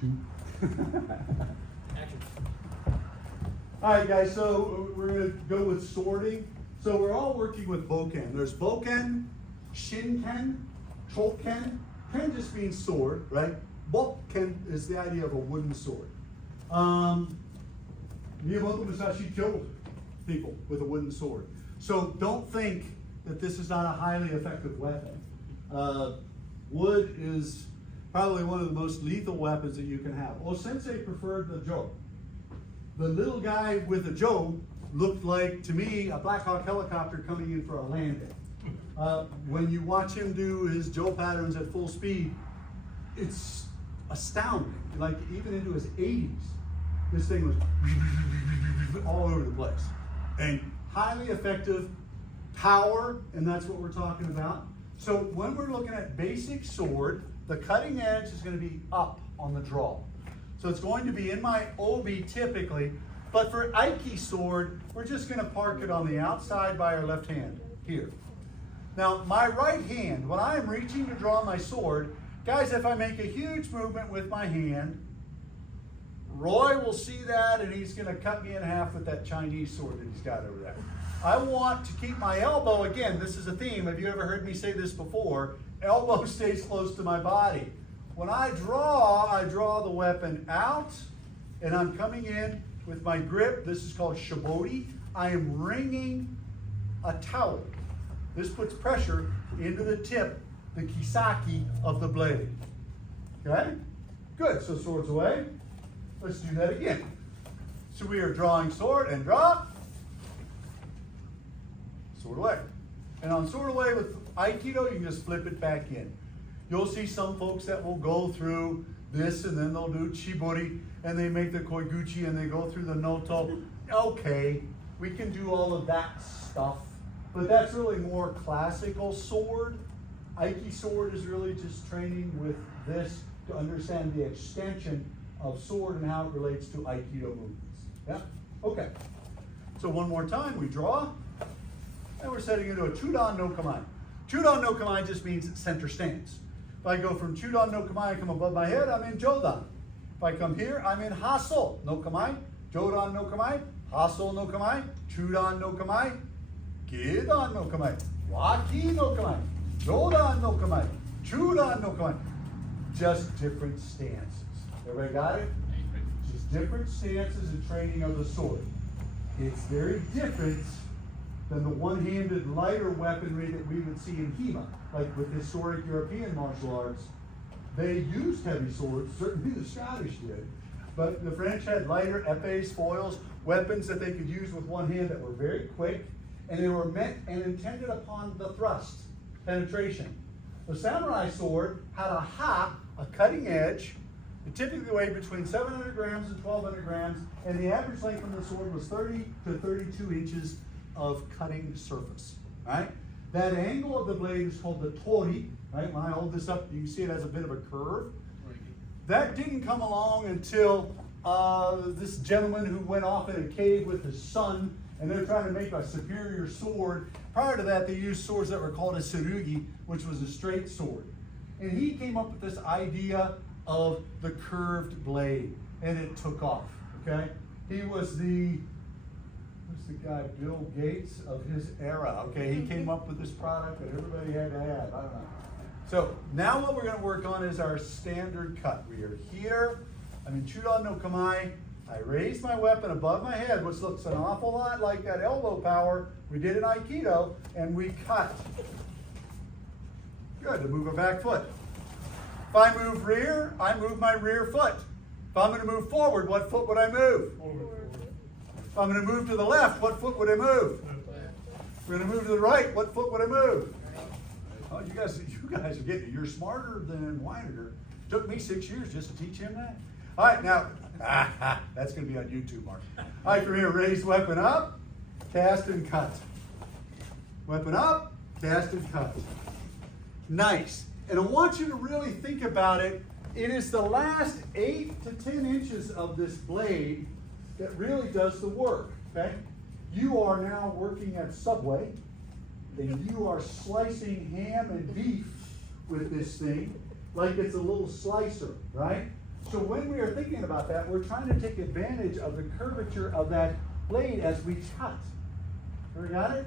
Two. Action. All right, guys, so we're going to go with sorting. So we're all working with boken. There's boken, shinken, choken. Ken just means sword, right? Boken is the idea of a wooden sword. Miyamoto Musashi killed people with a wooden sword. So don't think that this is not a highly effective weapon. Wood is probably one of the most lethal weapons that you can have. O-sensei preferred the jo. The little guy with the jo looked like, to me, a Black Hawk helicopter coming in for a landing. When you watch him do his jo patterns at full speed, it's astounding. Like even into his 80s, this thing was all over the place. And highly effective power, and that's what we're talking about. So when we're looking at basic sword, the cutting edge is going to be up on the draw. So it's going to be in my obi typically, but for Aiki sword, we're just going to park it on the outside by our left hand, here. Now, my right hand, when I am reaching to draw my sword, guys, if I make a huge movement with my hand, Roy will see that and he's going to cut me in half with that Chinese sword that he's got over there. I want to keep my elbow, again, this is a theme. Have you ever heard me say this before? Elbow stays close to my body. When I draw the weapon out, and I'm coming in with my grip. This is called shibori. I am wringing a towel. This puts pressure into the tip, the kisaki of the blade. Okay? Good, so sword's away. Let's do that again. So we are drawing sword and draw. Sword away. And on sword away with Aikido, you can just flip it back in. You'll see some folks that will go through this and then they'll do chibori and they make the koiguchi and they go through the noto. Okay, we can do all of that stuff, but that's really more classical sword. Aiki sword is really just training with this to understand the extension of sword and how it relates to Aikido movements. Yeah? Okay. So one more time, we draw, and we're setting into a Chudan no Kamae. Chudan no Kamae just means center stance. If I go from Chudan no Kamae, I come above my head, I'm in Jodan. If I come here, I'm in Haso no Kamae, Jodan no Kamae, Haso no Kamae, Chudan no Kamae, Gedan no Kamae, Waki no Kamae, Jodan no Kamae, Chudan no Kamae. Just different stances. Everybody got it? Just different stances and training of the sword. It's very different than the one-handed lighter weaponry that we would see in Hema, like with historic European martial arts. They used heavy swords, certainly the Scottish did, but the French had lighter épées, foils, weapons that they could use with one hand that were very quick, and they were meant and intended upon the thrust, penetration. The samurai sword had a ha, a cutting edge. It typically weighed between 700 grams and 1,200 grams, and the average length of the sword was 30 to 32 inches of cutting surface, right? That angle of the blade is called the tori, right? When I hold this up, you can see it has a bit of a curve. That didn't come along until this gentleman who went off in a cave with his son, and they're trying to make a superior sword. Prior to that, they used swords that were called a tsurugi, which was a straight sword. And he came up with this idea of the curved blade, and it took off, okay? He was the guy, Bill Gates of his era, okay? He came up with this product that everybody had to have, I don't know. So now what we're gonna work on is our standard cut. We are here, I'm in Chudan no Kamae. I raise my weapon above my head, which looks an awful lot like that elbow power we did in Aikido, and we cut. Good, to move a back foot. If I move rear, I move my rear foot. If I'm gonna move forward, what foot would I move? If I'm going to move to the left, what foot would I move? If we're going to move to the right, what foot would I move? Oh, you guys are getting it. You're smarter than Weininger. Took me 6 years just to teach him that. All right, now, that's going to be on YouTube, Mark. All right, from here, raise weapon up, cast and cut. Weapon up, cast and cut. Nice. And I want you to really think about it. It is the last 8 to 10 inches of this blade that really does the work, okay? You are now working at Subway, and you are slicing ham and beef with this thing like it's a little slicer, right? So when we are thinking about that, we're trying to take advantage of the curvature of that blade as we cut. Ever got it?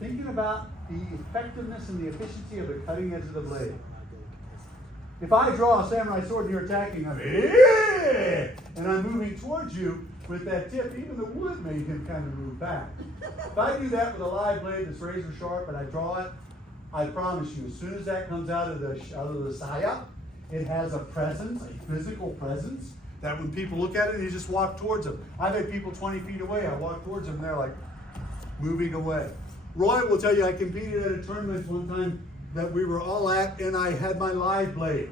Thinking about the effectiveness and the efficiency of the cutting edge of the blade. If I draw a samurai sword and you're attacking, and I'm moving towards you with that tip, even the wood may can kind of move back. If I do that with a live blade that's razor sharp and I draw it, I promise you, as soon as that comes out of the saya, it has a presence, a physical presence, that when people look at it, you just walk towards them. I've had people 20 feet away, I walk towards them, and they're like moving away. Roy will tell you, I competed at a tournament one time that we were all at, and I had my live blade.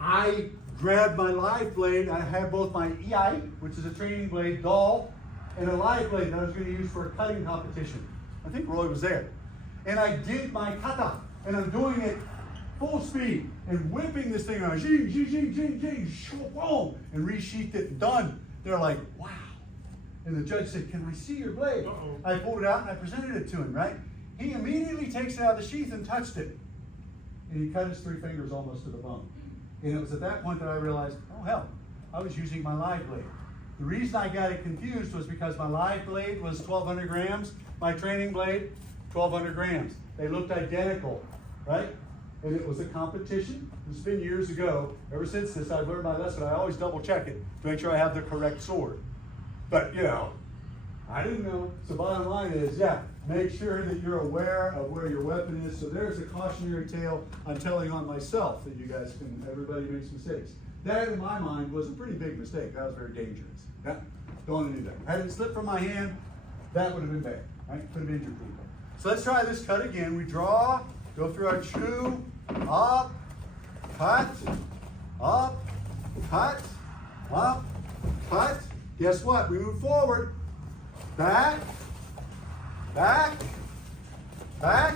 I grabbed my live blade, I had both my iai, which is a training blade, doll, and a live blade that I was going to use for a cutting competition. I think Roy was there. And I did my kata, and I'm doing it full speed, and whipping this thing around, and resheathed it, and done. They're like, wow. And the judge said, can I see your blade? Uh-oh. I pulled it out and I presented it to him, right? He immediately takes it out of the sheath and touched it. And he cut his 3 fingers almost to the bone. And it was at that point that I realized, oh hell, I was using my live blade. The reason I got it confused was because my live blade was 1,200 grams, my training blade, 1,200 grams. They looked identical, right? And it was a competition. It's been years ago. Ever since this, I've learned my lesson. I always double check it to make sure I have the correct sword. But, you know, I didn't know. So bottom line is, yeah, make sure that you're aware of where your weapon is. So there's a cautionary tale I'm telling on myself that you guys can, everybody makes mistakes. That, in my mind, was a pretty big mistake. That was very dangerous. Yeah? Don't want to do that. Had it slipped from my hand, that would have been bad. Right? Could have injured people. So let's try this cut again. We draw, go through our chew, up, cut, up, cut, up, cut. Guess what? We move forward. Back, back, back.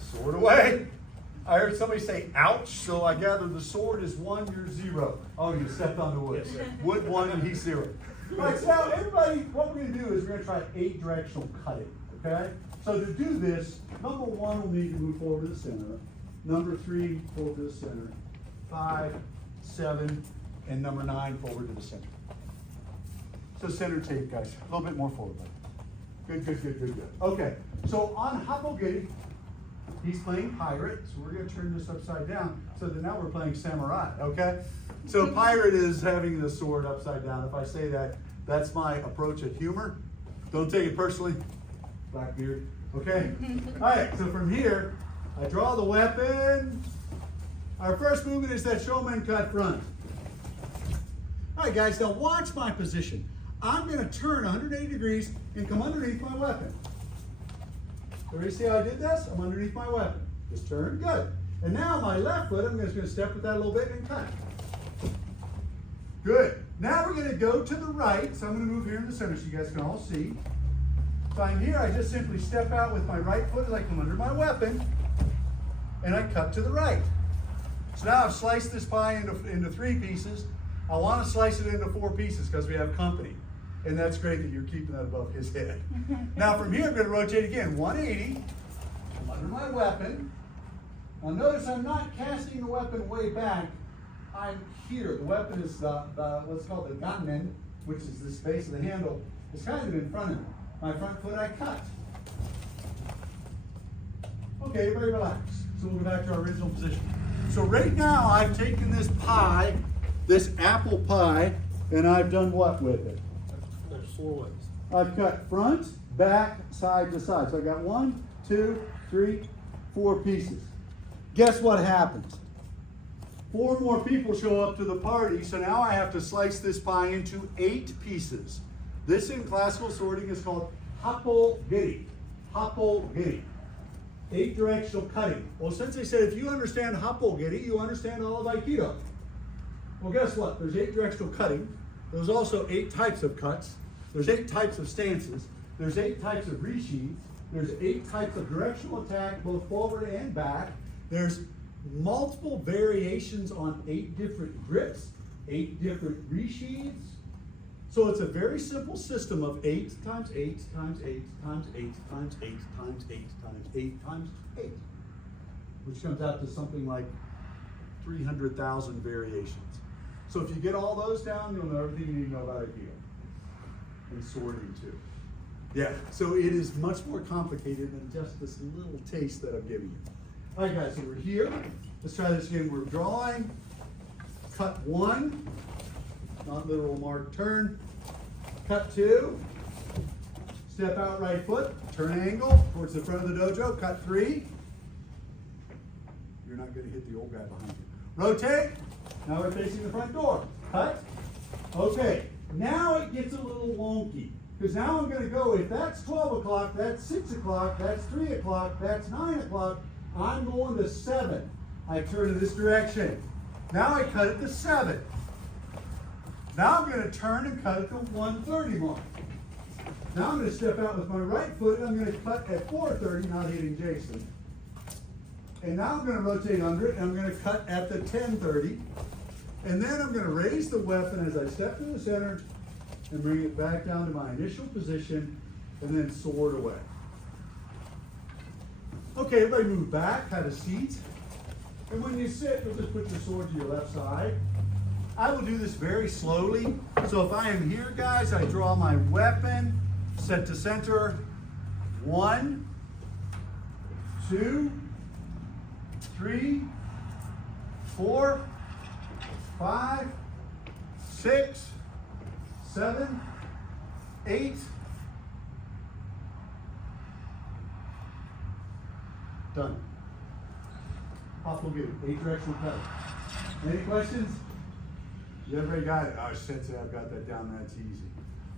Sword away. I heard somebody say, ouch, so I gather the sword is 1, you're 0. Oh, you stepped on the wood. Yes, sir. Wood 1 and he's 0. All right, so now everybody, what we're going to do is we're going to try 8 directional cutting, okay? So to do this, number 1 will need to move forward to the center. Number 3, forward to the center. 5, 7, and number 9, forward to the center. So center tape, guys. A little bit more forward. Good, good, good, good, good. Okay, so on Hapogiri, he's playing pirate, so we're going to turn this upside down so that now we're playing samurai, okay? So pirate is having the sword upside down. If I say that, that's my approach at humor. Don't take it personally, Blackbeard, okay? All right, so from here, I draw the weapon. Our first movement is that showman cut front. All right, guys, now watch my position. I'm going to turn 180 degrees and come underneath my weapon. Everybody see how I did this? I'm underneath my weapon. Just turn, good. And now my left foot, I'm just going to step with that a little bit and cut. Good. Now we're going to go to the right. So I'm going to move here in the center so you guys can all see. So I'm here, I just simply step out with my right foot as I come under my weapon, and I cut to the right. So now I've sliced this pie into 3 pieces. I want to slice it into 4 pieces because we have company. And that's great that you're keeping that above his head. Now from here, I'm going to rotate again, 180. I'm under my weapon. Now notice I'm not casting the weapon way back. I'm here. The weapon is what's called the ganmen, which is the space of the handle. It's kind of in front of me. My front foot I cut. Okay, everybody relax. So we'll go back to our original position. So right now I've taken this pie, this apple pie, and I've done what with it? There's 4 ways. I've cut front, back, side to side. So I got 1, 2, 3, 4 pieces. Guess what happens? 4 more people show up to the party, so now I have to slice this pie into 8 pieces. This in classical sorting is called hapogiri. Hapogiri. 8 directional cutting. Well, Sensei said if you understand hapogiri, you understand all of Aikido. Well, guess what? There's 8 directional cutting. There's also 8 types of cuts. There's 8 types of stances. There's 8 types of resheaths. There's 8 types of directional attack, both forward and back. There's multiple variations on 8 different grips, 8 different resheaths. So it's a very simple system of 8 times 8 times 8 times 8 times 8 times 8 times 8 times 8, which comes out to something like 300,000 variations. So if you get all those down, you'll know everything you need to know about a heel. And sorting too. Yeah, so it is much more complicated than just this little taste that I'm giving you. All right, guys, so we're here. Let's try this again. We're drawing. Cut 1, not literal mark turn. Cut 2, step out right foot, turn angle towards the front of the dojo. Cut 3. You're not going to hit the old guy behind you. Rotate. Now we're facing the front door. Cut. Okay, now it gets a little wonky. Because now I'm going to go, if that's 12 o'clock, that's 6 o'clock, that's 3 o'clock, that's 9 o'clock, I'm going to 7. I turn in this direction. Now I cut it to 7. Now I'm going to turn and cut it to 1:30 mark. Now I'm going to step out with my right foot and I'm going to cut at 4:30, not hitting Jason. And now I'm going to rotate under it and I'm going to cut at the 10:30. And then I'm going to raise the weapon as I step to the center and bring it back down to my initial position and then sword away. Okay, everybody move back, have a seat. And when you sit, you'll just put your sword to your left side. I will do this very slowly. So if I am here, guys, I draw my weapon, set to center. 1, 2, 3, 4, 5, 6, 7, 8. Done. Hoplogiri, 8 directional cut. Any questions? You everybody got it? Oh, Sensei, I've got that down. That's easy.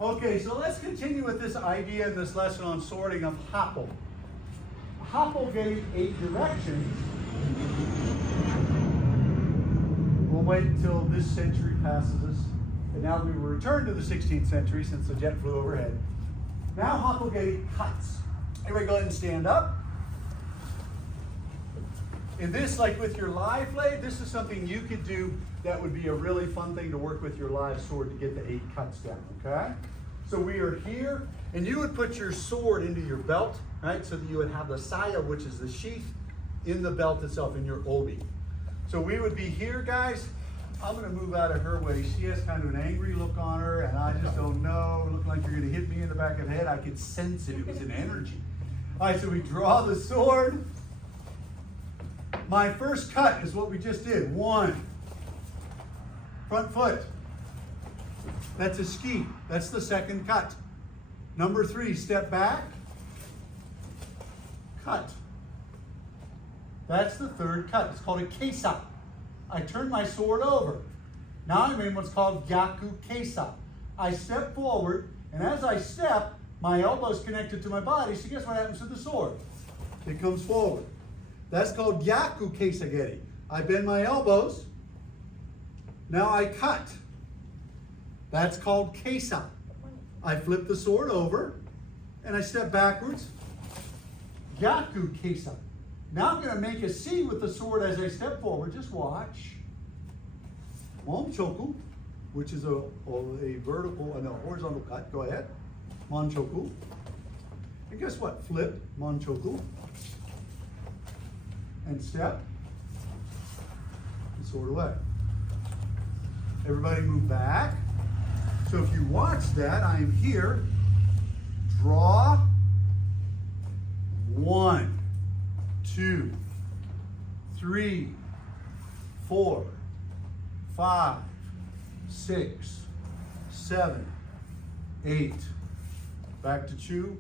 Okay, so let's continue with this idea, this lesson on sorting of Hopple. Hopple gave 8 directions. We'll wait until this century passes us. And now we will return to the 16th century since the jet flew overhead. Now Hopple gave cuts. Everybody go ahead and stand up. In this, like with your live blade, this is something you could do that would be a really fun thing to work with your live sword to get the 8 cuts down, okay? So we are here, and you would put your sword into your belt, right? So that you would have the saya, which is the sheath, in the belt itself, in your obi. So we would be here, guys. I'm gonna move out of her way. She has kind of an angry look on her, and I just don't know. Look like you're gonna hit me in the back of the head. I could sense it, it was an energy. All right, so we draw the sword. My first cut is what we just did. 1, front foot. That's a ski. That's the second cut. Number 3, step back, cut. That's the third cut. It's called a keisa. I turn my sword over. Now I'm in what's called gyaku keisa. I step forward, and as I step, my elbow's connected to my body, so guess what happens to the sword? It comes forward. That's called gyaku keisageri. I bend my elbows. Now I cut. That's called keisa. I flip the sword over, and I step backwards. Gyaku keisa. Now I'm going to make a C with the sword as I step forward. Just watch. Monchoku, which is a vertical and a horizontal cut. Go ahead. Monchoku. And guess what? Flip. Monchoku. And step. And sword away. Everybody move back. So if you watch that, I am here. Draw. 1, 2, 3, 4, 5, 6, 7, 8. Back to Chu,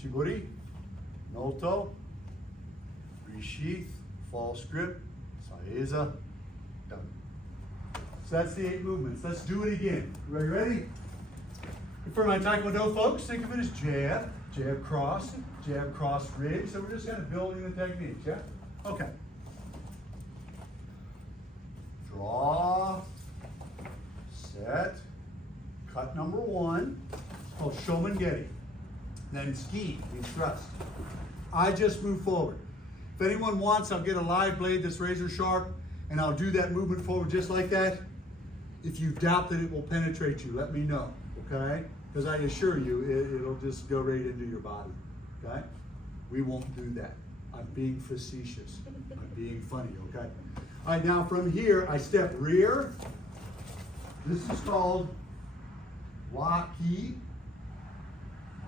Chiburi, Noto, Resheath, false grip, Saeza, done. So that's the 8 movements. Let's do it again. Everybody ready? For my Taekwondo folks, think of it as jab, jab, cross, ridge. So we're just kind of building the techniques, yeah? Okay. Draw, set, cut number 1. It's called Shomengeri. Then ski, means thrust. I just move forward. If anyone wants, I'll get a live blade that's razor sharp, and I'll do that movement forward just like that. If you doubt that it will penetrate you, let me know, okay? Because I assure you, it'll just go right into your body, okay? We won't do that. I'm being facetious. I'm being funny, okay? Now from here, I step rear. This is called waki.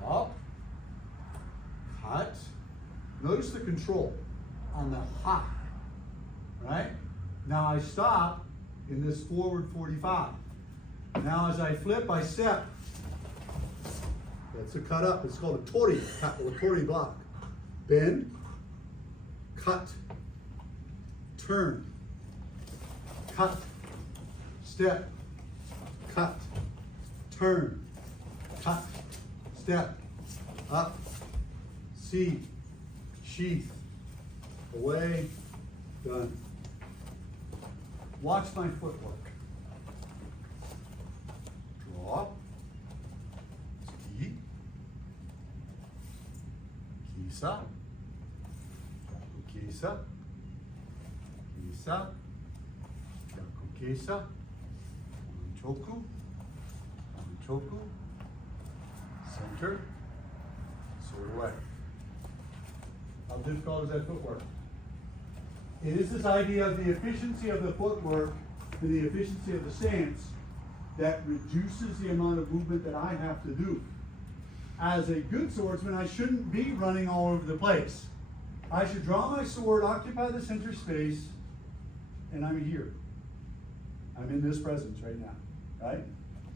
Up. Cut. Notice the control on the ha. Right? Now I stop in this forward 45. Now as I flip, I step. That's a cut up. It's called a tori, a tori block. Bend, cut, turn, cut, step, cut, turn, cut, step, up, see, sheath, away, done. Watch my footwork. Draw, ski, kisa, kisa, kisa, kisa, choku, choku, center, sword away. How difficult is that footwork? It is this idea of the efficiency of the footwork and the efficiency of the stance that reduces the amount of movement that I have to do. As a good swordsman, I shouldn't be running all over the place. I should draw my sword, occupy the center space, and I'm here. I'm in this presence right now, right?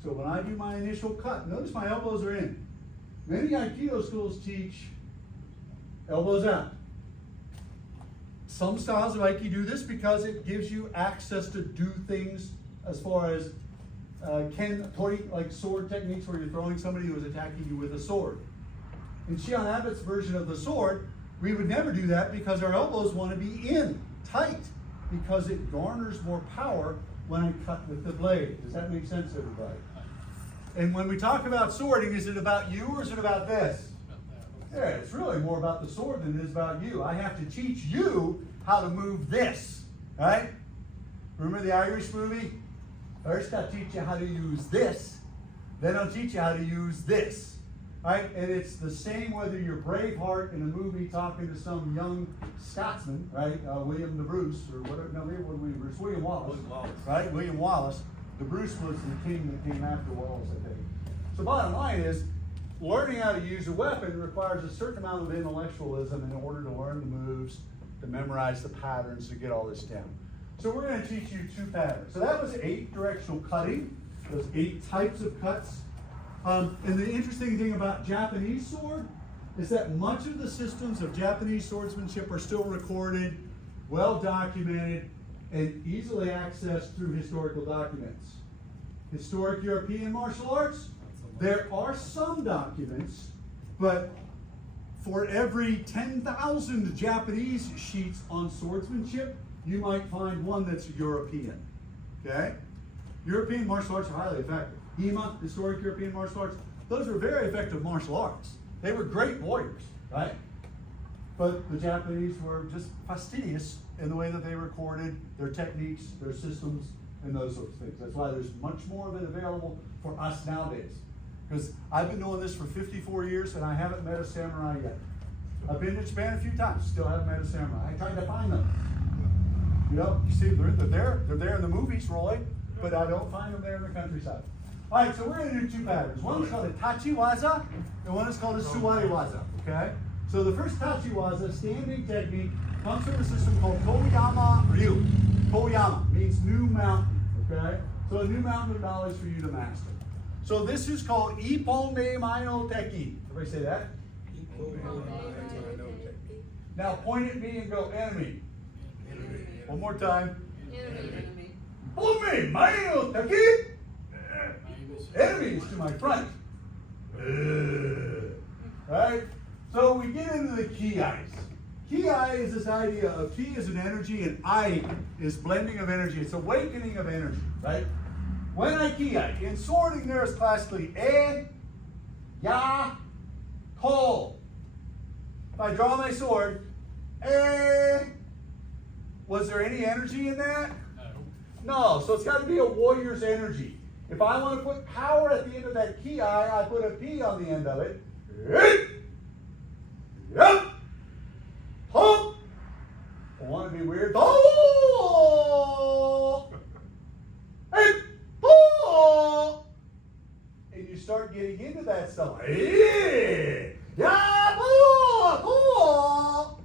So when I do my initial cut, notice my elbows are in. Many Aikido schools teach elbows out. Some styles of Aikido do this because it gives you access to do things as far as tori, like sword techniques where you're throwing somebody who is attacking you with a sword. In Shion Abbott's version of the sword, we would never do that because our elbows want to be in, tight, because it garners more power when I cut with the blade. Does that make sense, everybody? And when we talk about swording, is it about you or is it about this? Yeah, it's really more about the sword than it is about you. I have to teach you how to move this, right? Remember the Irish movie? First I'll teach you how to use this, then I'll teach you how to use this, right? And it's the same whether you're Braveheart in a movie talking to some young Scotsman, right? William the Bruce, or whatever, no, maybe William Bruce, William Wallace, right? William Wallace. The Bruce was the king that came after Wallace, I think. So bottom line is, learning how to use a weapon requires a certain amount of intellectualism in order to learn the moves, to memorize the patterns, to get all this down. So we're going to teach you 2 patterns. So that was 8 directional cutting, those 8 types of cuts. And the interesting thing about Japanese sword is that much of the systems of Japanese swordsmanship are still recorded, well documented, and easily accessed through historical documents. Historic European martial arts, there are some documents, but for every 10,000 Japanese sheets on swordsmanship, you might find one that's European, okay? European martial arts are highly effective. HEMA, Historic European Martial Arts, those were very effective martial arts. They were great warriors, right? But the Japanese were just fastidious in the way that they recorded their techniques, their systems, and those sorts of things. That's why there's much more of it available for us nowadays. Because I've been doing this for 54 years and I haven't met a samurai yet. I've been to Japan a few times, still haven't met a samurai. I tried to find them. You know, you see, they're there in the movies, Roy, but I don't find them there in the countryside. All right, so we're going to do 2 patterns. One is called a Tachi Waza, and one is called a Suwari Waza, okay? So the first Tachi Waza, standing technique, comes from a system called Toyama Ryu. Toyama means new mountain, okay? So a new mountain of knowledge for you to master. So this is called Ippon Mei no Teki. Everybody say that? Now point at me and go, enemy. One more time. Ippon Mei no Teki. Enemy is to my front. Right? So we get into the ki-eyes. Ki-eye is this idea of ki is an energy and ai is blending of energy. It's awakening of energy, right? When I ki-eye, in swording there is classically e, ya, ko. If I draw my sword, was there any energy in that? No, so it's got to be a warrior's energy. If I want to put power at the end of that ki-eye, I put a P on the end of it. I want to be weird. Oh! into that stuff. Hey, yeah, cool, cool.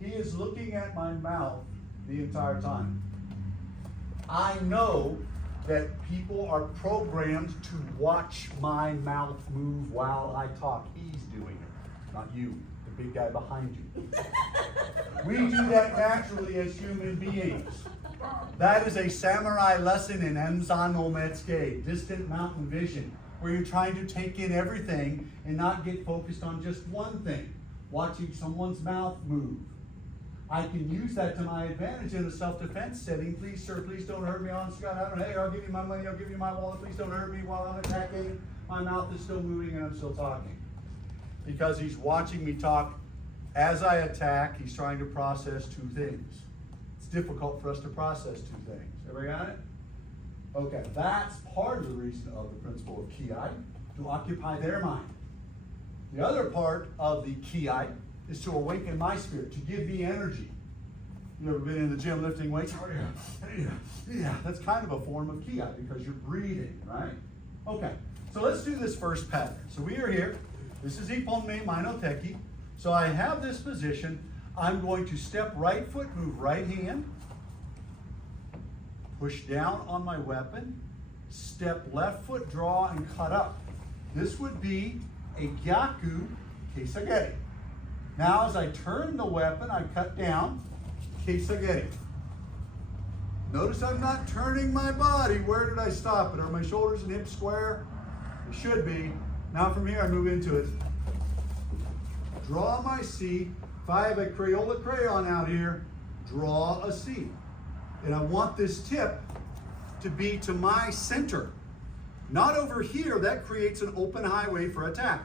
He is looking at my mouth the entire time. I know that people are programmed to watch my mouth move while I talk. He's doing it, not you, the big guy behind you. We do that naturally as human beings. That is a samurai lesson in Emzan no Metsuke, distant mountain vision, where you're trying to take in everything and not get focused on just one thing, watching someone's mouth move. I can use that to my advantage in a self-defense setting. Please, sir, please don't hurt me. Honest to God, I don't know. Hey, I'll give you my money. I'll give you my wallet. Please don't hurt me while I'm attacking. My mouth is still moving and I'm still talking. Because he's watching me talk as I attack. He's trying to process two things. It's difficult for us to process two things. Everybody got it? Okay, that's part of the reason of the principle of ki, to occupy their mind. The other part of the ki is to awaken my spirit, to give me energy. You ever been in the gym lifting weights? Oh, yeah. That's kind of a form of ki because you're breathing, right? Okay, so let's do this first pattern. So we are here. This is Ipponmei Maino Teki. So I have this position. I'm going to step right foot, move right hand, push down on my weapon, step left foot, draw, and cut up. This would be a Gyaku Keisageri. Now as I turn the weapon, I cut down, Keisageri. Notice I'm not turning my body. Where did I stop it? Are my shoulders and hips square? It should be. Now from here I move into it. Draw my C. If I have a Crayola crayon out here, draw a C. And I want this tip to be to my center. Not over here, that creates an open highway for attack.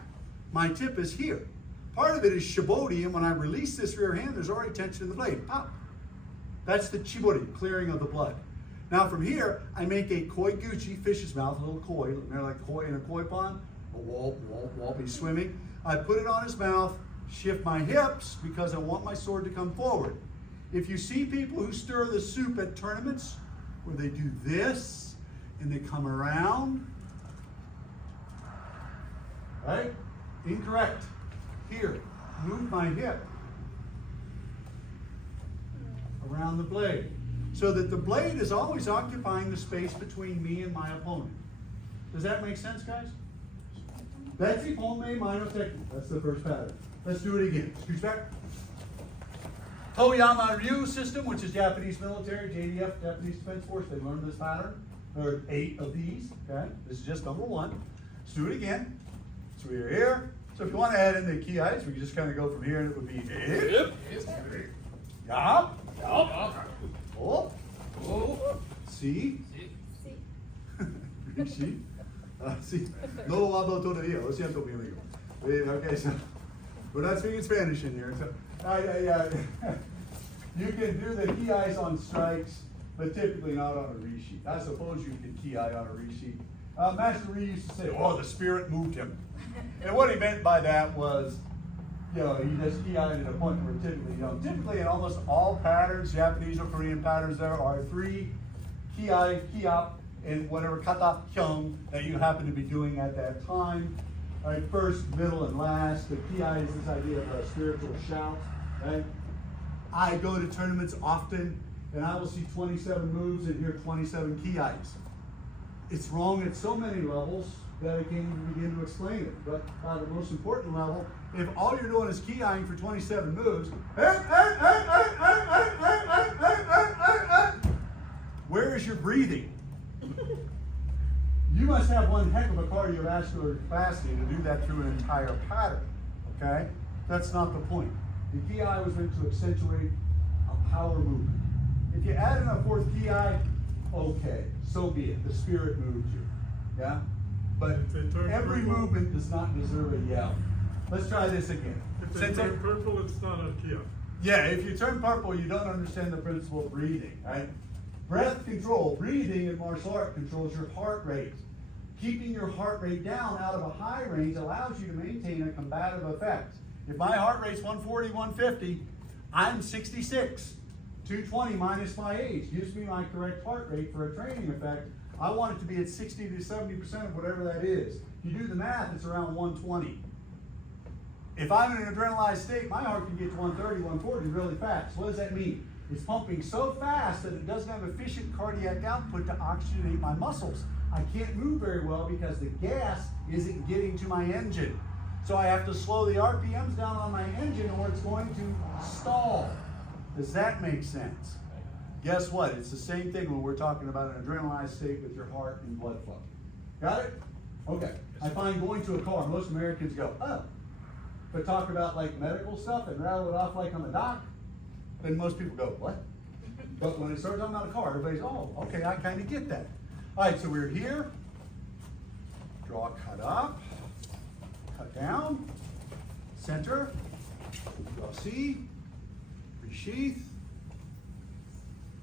My tip is here. Part of it is shibori, and when I release this rear hand, there's already tension in the blade. Pop. That's the chibori, clearing of the blood. Now from here, I make a koi guchi, fish's mouth, a little koi, like koi in a koi pond, a wall, be swimming. I put it on his mouth, shift my hips because I want my sword to come forward. If you see people who stir the soup at tournaments, where they do this, and they come around, right? Incorrect. Here, move my hip around the blade so that the blade is always occupying the space between me and my opponent. Does that make sense, guys? That's Ipponmei Maino Teki. That's the first pattern. Let's do it again. Scooch back. Toyama Ryu system, which is Japanese military, JDF, Japanese Defense Force. They learned this pattern. There are 8 of these. Okay, this is just number 1. Let's do it again. So we're here. So if you want to add in the ki, we can just kind of go from here, and it would be yap, si, si, no hablo todavía, lo siento, mi amigo. Okay, so we're not speaking Spanish in here. So you can do the ki on strikes, but typically not on a re-sheet. I suppose you can ki on a re-sheet. Master Ryu used to say, "Oh, the spirit moved him." And what he meant by that was, he just ki at a point where typically in almost all patterns, Japanese or Korean patterns, there are 3 ki up, and whatever kata hyung that you happen to be doing at that time. All right, first, middle, and last. The ki is this idea of a spiritual shout. Right? I go to tournaments often, and I will see 27 moves and hear 27 ki's. It's wrong at so many levels that I can't even begin to explain it. But by the most important level, if all you're doing is ki-ing for 27 moves, where is your breathing? You must have one heck of a cardiovascular capacity to do that through an entire pattern, okay? That's not the point. The ki was meant to accentuate a power movement. If you add in a 4th ki, okay, so be it. The spirit moved you, yeah? But every movement does not deserve a yell. Let's try this again. If they turn purple, it's not a ki. Yeah, if you turn purple, you don't understand the principle of breathing, right? Breath control, breathing in martial art controls your heart rate. Keeping your heart rate down out of a high range allows you to maintain a combative effect. If my heart rate's 140, 150, I'm 66. 220 minus my age gives me my correct heart rate for a training effect. I want it to be at 60 to 70% of whatever that is. If you do the math, it's around 120. If I'm in an adrenalized state, my heart can get to 130, 140 really fast. What does that mean? It's pumping so fast that it doesn't have efficient cardiac output to oxygenate my muscles. I can't move very well because the gas isn't getting to my engine. So I have to slow the RPMs down on my engine or it's going to stall. Does that make sense? Guess what? It's the same thing when we're talking about an adrenalized state with your heart and blood flow. Got it? Okay. I find going to a car, most Americans go, oh. But talk about like medical stuff and rattle it off like I'm a doc, then most people go, what? But when they start talking about a car, everybody's, oh, okay, I kind of get that. All right, so we're here. Draw, cut up, cut down, center, draw C, resheath,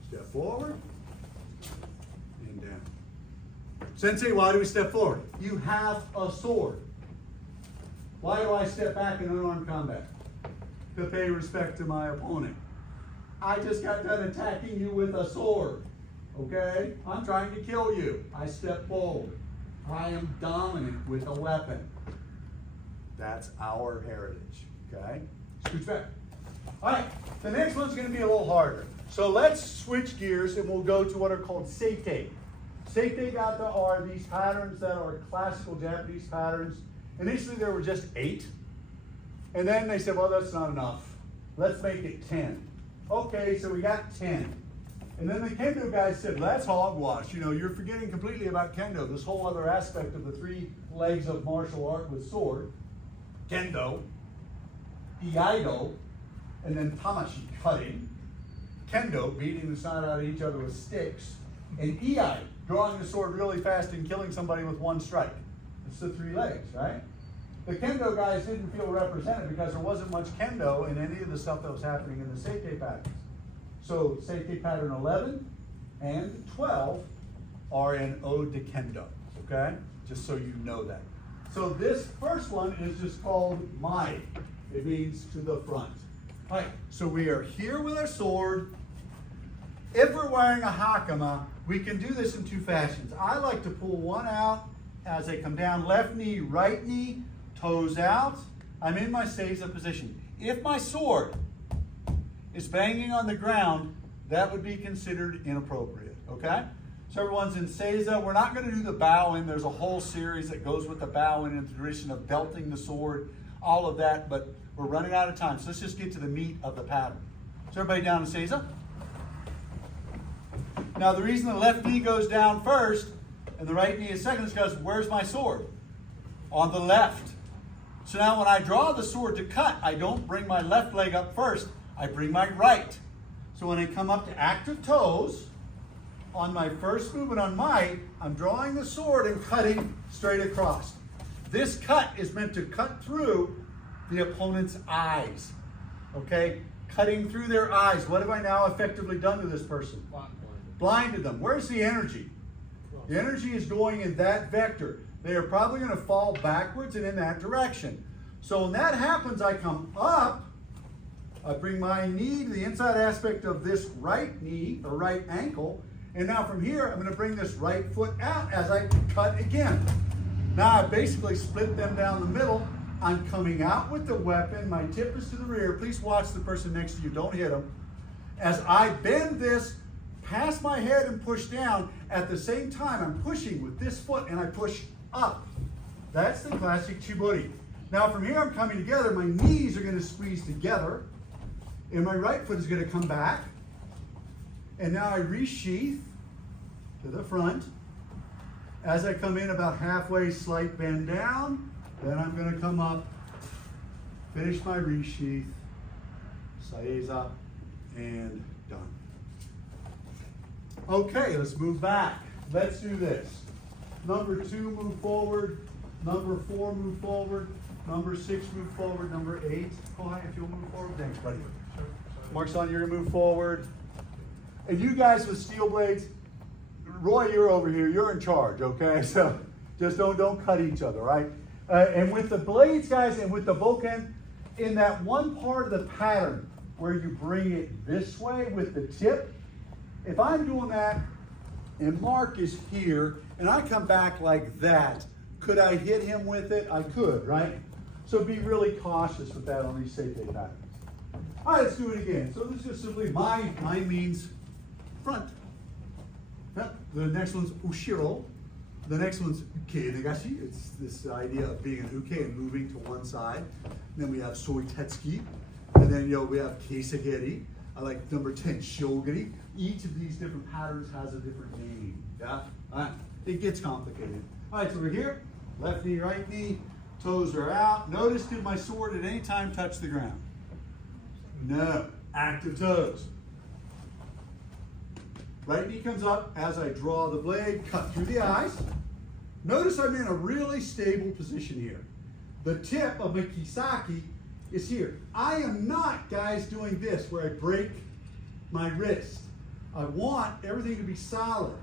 step forward, and down. Sensei, why do we step forward? You have a sword. Why do I step back in unarmed combat? To pay respect to my opponent. I just got done attacking you with a sword, okay? I'm trying to kill you. I step forward. I am dominant with a weapon. That's our heritage, okay? Scooch back. All right, the next one's gonna be a little harder. So let's switch gears and we'll go to what are called seitei. Seitei gata are these patterns that are classical Japanese patterns. Initially there were just 8. And then they said, well, that's not enough. Let's make it 10. Okay, so we got 10. And then the kendo guys said, that's hogwash. You know, you're forgetting completely about kendo, this whole other aspect of the 3 legs of martial art with sword. Kendo, iaido, and then tamashi, cutting. Kendo, beating the snot out of each other with sticks. And iai, drawing the sword really fast and killing somebody with 1 strike. It's the 3 legs, right? The kendo guys didn't feel represented because there wasn't much kendo in any of the stuff that was happening in the seitei patterns. So seitei pattern 11 and 12 are an ode to kendo, okay? Just so you know that. So this first one is just called mai. It means to the front. All right, so we are here with our sword. If we're wearing a hakama, we can do this in 2 fashions. I like to pull one out as they come down, left knee, right knee, toes out. I'm in my seiza position. If my sword is banging on the ground, that would be considered inappropriate, okay? So everyone's in seiza. We're not gonna do the bow in. There's a whole series that goes with the bow in the tradition of belting the sword, all of that, but we're running out of time. So let's just get to the meat of the pattern. So everybody down in seiza. Now the reason the left knee goes down first and the right knee is second is because where's my sword? On the left. So now when I draw the sword to cut, I don't bring my left leg up first, I bring my right. So when I come up to active toes, on my first movement on mai, I'm drawing the sword and cutting straight across. This cut is meant to cut through the opponent's eyes, okay? Cutting through their eyes. What have I now effectively done to this person? Blinded them. Where's the energy? The energy is going in that vector. They are probably going to fall backwards and in that direction. So when that happens, I come up, I bring my knee to the inside aspect of this right knee, or right ankle, and now from here, I'm going to bring this right foot out as I cut again. Now I basically split them down the middle. I'm coming out with the weapon, my tip is to the rear. Please watch the person next to you, don't hit them. As I bend this, past my head and push down, at the same time I'm pushing with this foot and I push up. That's the classic chiburi. Now from here I'm coming together, my knees are going to squeeze together and my right foot is going to come back. And now I resheath to the front. As I come in about halfway, slight bend down, then I'm going to come up, finish my resheath, seiza, and done. Okay, let's move back. Let's do this. Number 2, move forward. Number 4, move forward. Number 6, move forward. Number 8, Kohai, if you'll move forward. Thanks, buddy. Mark-san, you're gonna move forward. And you guys with steel blades, Roy, you're over here. You're in charge, okay? So just don't cut each other, right? And with the blades, guys, and with the bokken, in that one part of the pattern where you bring it this way with the tip, if I'm doing that, and Mark is here, and I come back like that, could I hit him with it? I could, right? So be really cautious with that on these seitei patterns. All right, let's do it again. So this is just simply mine means front. Yep. The next one's ushiro. The next one's uke negashi. It's this idea of being an uke and moving to one side. And then we have soitetsuki. And then we have keisegeri. I like number 10, shogiri. Each of these different patterns has a different name. Yeah? All right. It gets complicated. All right, so we're here. Left knee, right knee. Toes are out. Notice, did my sword at any time touch the ground? No. Active toes. Right knee comes up as I draw the blade, cut through the eyes. Notice I'm in a really stable position here. The tip of my kisaki is here. I am not, guys, doing this where I break my wrist. I want everything to be solid.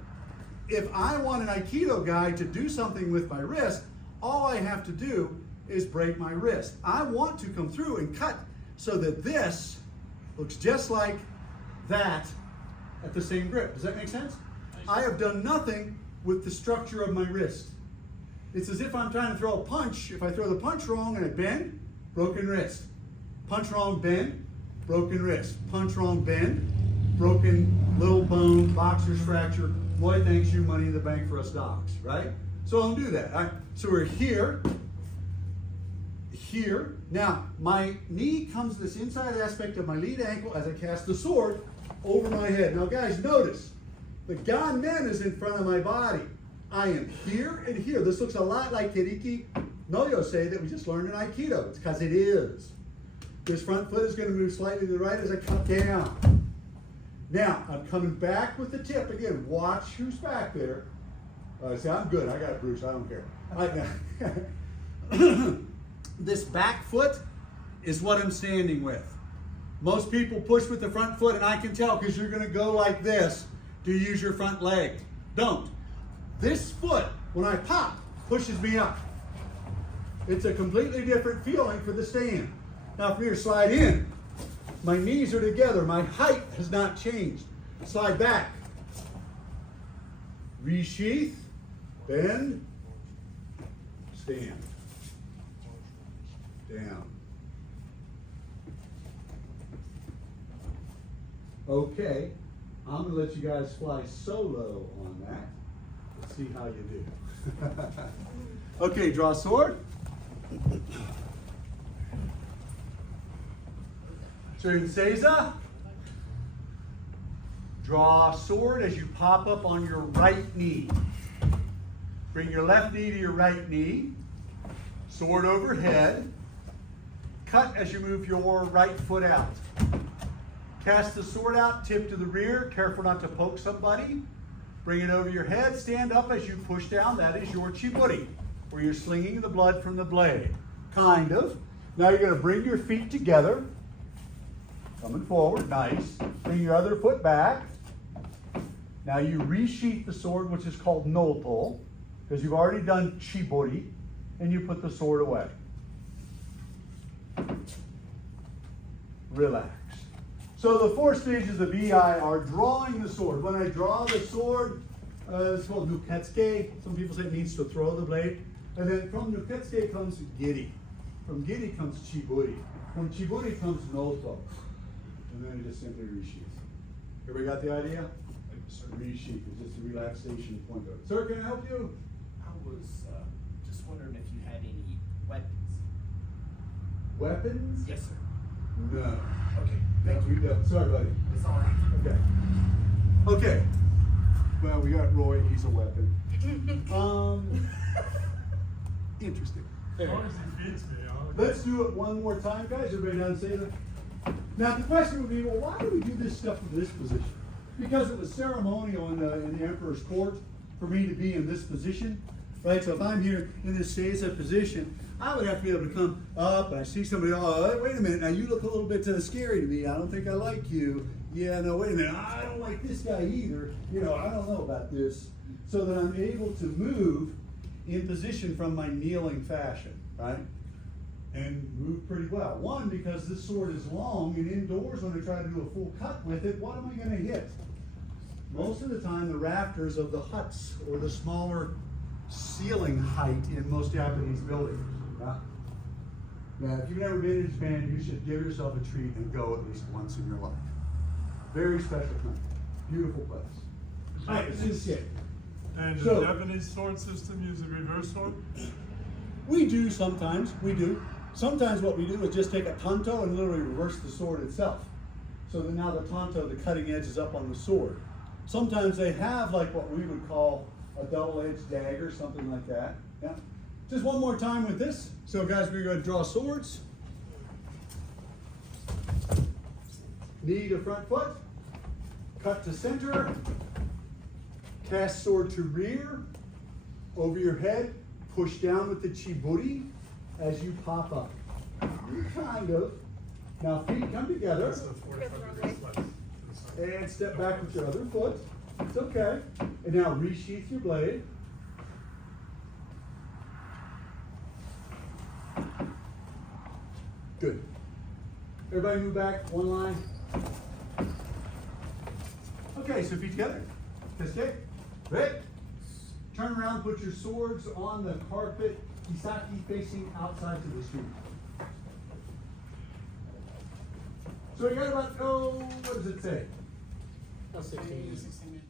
If I want an Aikido guy to do something with my wrist, all I have to do is break my wrist. I want to come through and cut so that this looks just like that at the same grip. Does that make sense? I have done nothing with the structure of my wrist. It's as if I'm trying to throw a punch. If I throw the punch wrong and I bend, broken wrist. Punch wrong, bend, broken wrist. Punch wrong, bend, broken little bone, boxer's fracture. Boy, thanks you, money in the bank for us docs, right? So don't do that. All right? So we're here. Here. Now, my knee comes this inside aspect of my lead ankle as I cast the sword over my head. Now, guys, notice the ganmen is in front of my body. I am here and here. This looks a lot like Kiriki no Yosei that we just learned in Aikido. It's because it is. This front foot is going to move slightly to the right as I cut down. Now, I'm coming back with the tip. Again, watch who's back there. See, I'm good. I got it, Bruce. I don't care. This back foot is what I'm standing with. Most people push with the front foot, and I can tell because you're going to go like this to use your front leg. Don't. This foot, when I pop, pushes me up. It's a completely different feeling for the stand. Now, from here, slide in. My knees are together. My height has not changed. Slide back. Resheath. Bend. Stand. Down. Okay, I'm gonna let you guys fly solo on that. Let's see how you do. Okay, draw sword. Turn Seiza. Draw sword as you pop up on your right knee. Bring your left knee to your right knee. Sword overhead. Cut as you move your right foot out. Cast the sword out, tip to the rear. Careful not to poke somebody. Bring it over your head. Stand up as you push down. That is your chiburi, where you're slinging the blood from the blade. Kind of. Now you're going to bring your feet together. Coming forward. Nice. Bring your other foot back. Now you resheath the sword, which is called noto, because you've already done chiburi, and you put the sword away. Relax. So the 4 stages of EI are drawing the sword. When I draw the sword, it's called nuketsuke. Some people say it means to throw the blade. And then from nuketsuke comes giri. From giri comes chiburi. From chiburi comes noto. And then it just simply resheaths. Everybody got the idea? Resheath is just a relaxation point. Sir, can I help you? I was just wondering if you had any weapons. Weapons? Yes, sir. No. Okay, thank you. Sorry, buddy. It's all right. Okay. Okay. Well, we got Roy. He's a weapon. Interesting. As long as he feeds me, Let's do it one more time, guys. Everybody down say that. Now, the question would be, well, why do we do this stuff in this position? Because it was ceremonial in the emperor's court for me to be in this position, right? So if I'm here in this Seiza position, I would have to be able to come up and I see somebody, oh, wait a minute, now you look a little bit scary to me. I don't think I like you. Yeah, no, wait a minute, I don't like this guy either. You know, I don't know about this. So that I'm able to move in position from my kneeling fashion, right? And move pretty well. One, because this sword is long, and indoors when I try to do a full cut with it, what am I going to hit? most of the time the rafters of the huts or the smaller ceiling height in most Japanese buildings. Yeah? Yeah, if you've never been to Japan, you should give yourself a treat and go at least once in your life. Very special country. Beautiful place. All right, let's do the shit. And So- the Japanese sword system use a reverse sword? We do sometimes, we do. Sometimes what we do is just take a tanto and literally reverse the sword itself. So that now the tanto, the cutting edge is up on the sword. Sometimes they have like what we would call a double-edged dagger, something like that. Yeah. Just one more time with this. So guys, we're going to draw swords. Knee to front foot. Cut to center. Cast sword to rear. Over your head. Push down with the chiburi as you pop up. Kind of. Now feet come together. That's a 45 degree slice to the side. And step back with your other foot. It's okay. And now resheath your blade. Good. Everybody move back, one line. Okay, so feet together. Kiske. Ready? Turn around, put your swords on the carpet, Kisaki facing outside to the street. So you got about, what does it say? 16 inch.